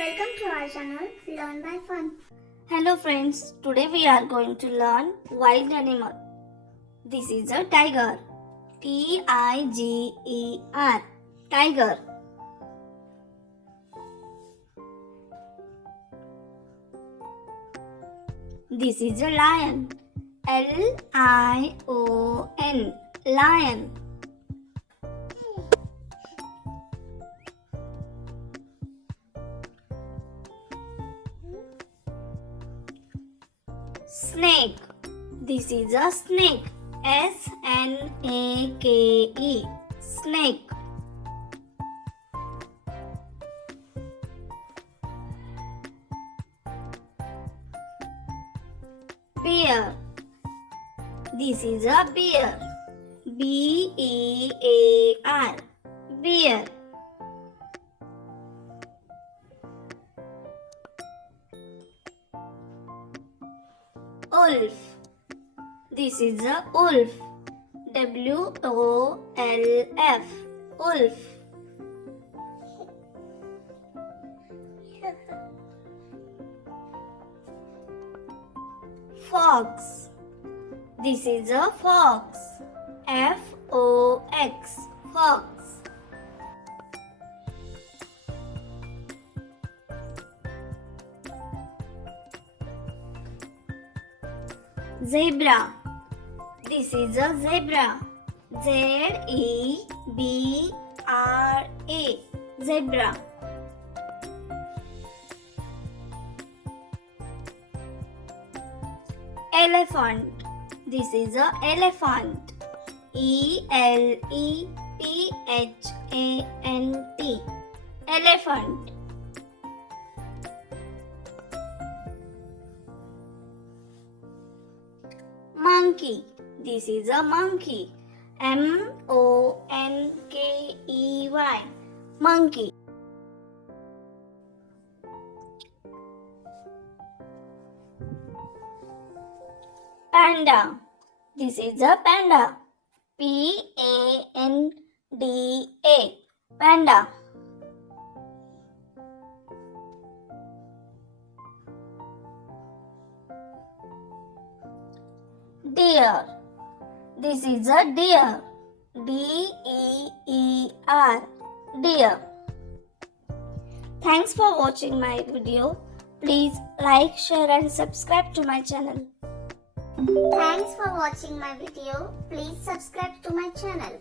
Welcome to our channel Learn by Fun. Hello friends, today we are going to learn wild animal. This is a tiger. Tiger. Tiger. This is a lion. Lion. Lion. Snake. This is a snake. Snake. Snake. Bear. This is a bear. Bear. Bear. Wolf. This is a wolf. Wolf. Wolf. Fox. This is a fox. Fox. Fox. Zebra. This is a zebra. Zebra. Zebra. Elephant. This is a elephant. Elephant. Elephant. Monkey. This is a monkey. Monkey. Monkey. Panda. This is a panda. Panda. Panda. Deer. This is a deer. Deer. Deer. Thanks for watching my video. Please like, share and subscribe to my channel. Thanks for watching my video. Please subscribe to my channel.